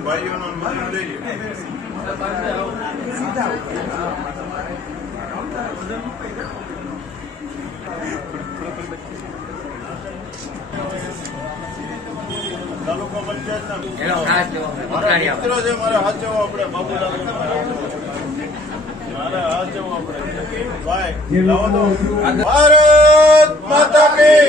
ભાઈઓનો મદદ લઈ. તાલુકા પંચાયતના મિત્રો છે મારે હાથ જવો આપણે બાબુલાલ મારે હાથ જવો આપણે ભાઈ ભારત માતા કી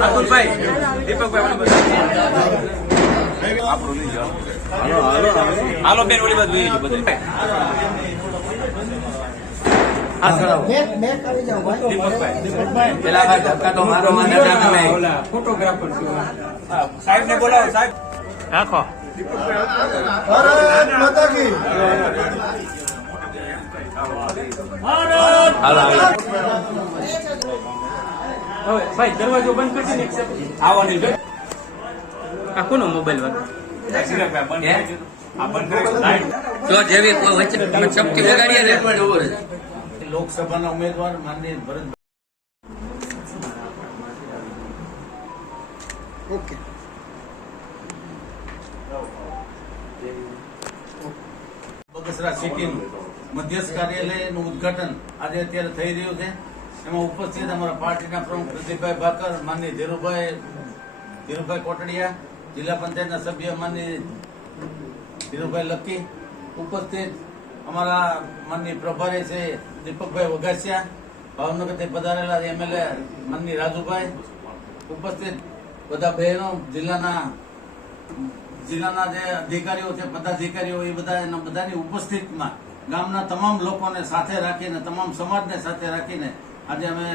અતુલભાઈ દીપકભાઈ હાલો બેન ઓલી બાજુ જોઈએ સાહેબ ને બોલાવો સાહેબ રાખો ભારત માતા કી હાલો હાલો હવે ભાઈ દરવાજો બંધ કરી આ કોનો મોબાઈલ વાળો? જો જેવી કોઈ વચ્ચે ચપટી વગાડીએ ને. પણ ઊભો રહેજો. લોકસભાના ઉમેદવાર માનની ભરત બગસરા સિટીનું મધ્યસ્થ કાર્યાલયનું ઉદ્ઘાટન આજે અત્યારે થઈ રહ્યું છે. એમાં ઉપસ્થિત અમારા પાર્ટીના પ્રમુખ પ્રદીપભાઈ ભાકર માનની ધીરુભાઈ ધીરુભાઈ કોટડિયા, જિલ્લા પંચાયતના સભ્ય માનની ધીરુભાઈ લક્કી ઉપસ્થિત અમારા માનની પ્રભારી છે દીપકભાઈ વઘાસિયા, ભાવનગરથી પધારેલા એમએલએ માનની રાજુભાઈ. ઉપસ્થિત બધા બહેનો, જિલ્લાના જિલ્લાના જે અધિકારીઓ છે, પદાધિકારીઓ, એ બધા એના બધાની ઉપસ્થિતમાં ગામના તમામ લોકોને સાથે રાખીને, તમામ સમાજને સાથે રાખીને આજે અમે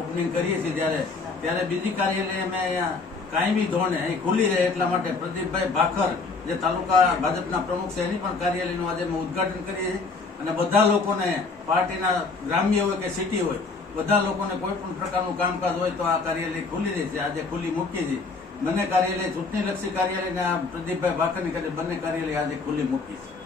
ઓપનિંગ કરીએ છીએ ત્યારે. ત્યારે બીજી કાર્યાલય અમે અહીંયા કાયમી ધોરણે અહીં ખુલ્લી રહે એટલા માટે પ્રદીપભાઈ ભાખર, જે તાલુકા ભાજપના પ્રમુખ છે, એની પણ કાર્યાલયનું આજે અમે ઉદઘાટન કરીએ છીએ. અને બધા લોકોને પાર્ટીના ગ્રામ્ય હોય કે સિટી હોય, બધા લોકોને કોઈ પણ પ્રકારનું કામકાજ હોય તો આ કાર્યાલય ખુલ્લી રહે છે. આજે ખુલ્લી મૂકી છે બંને કાર્યાલય ચૂંટણીલક્ષી કાર્યાલય અને આ પ્રદીપભાઈ ભાખરની બંને કાર્યાલય આજે ખુલ્લી મૂકી છે.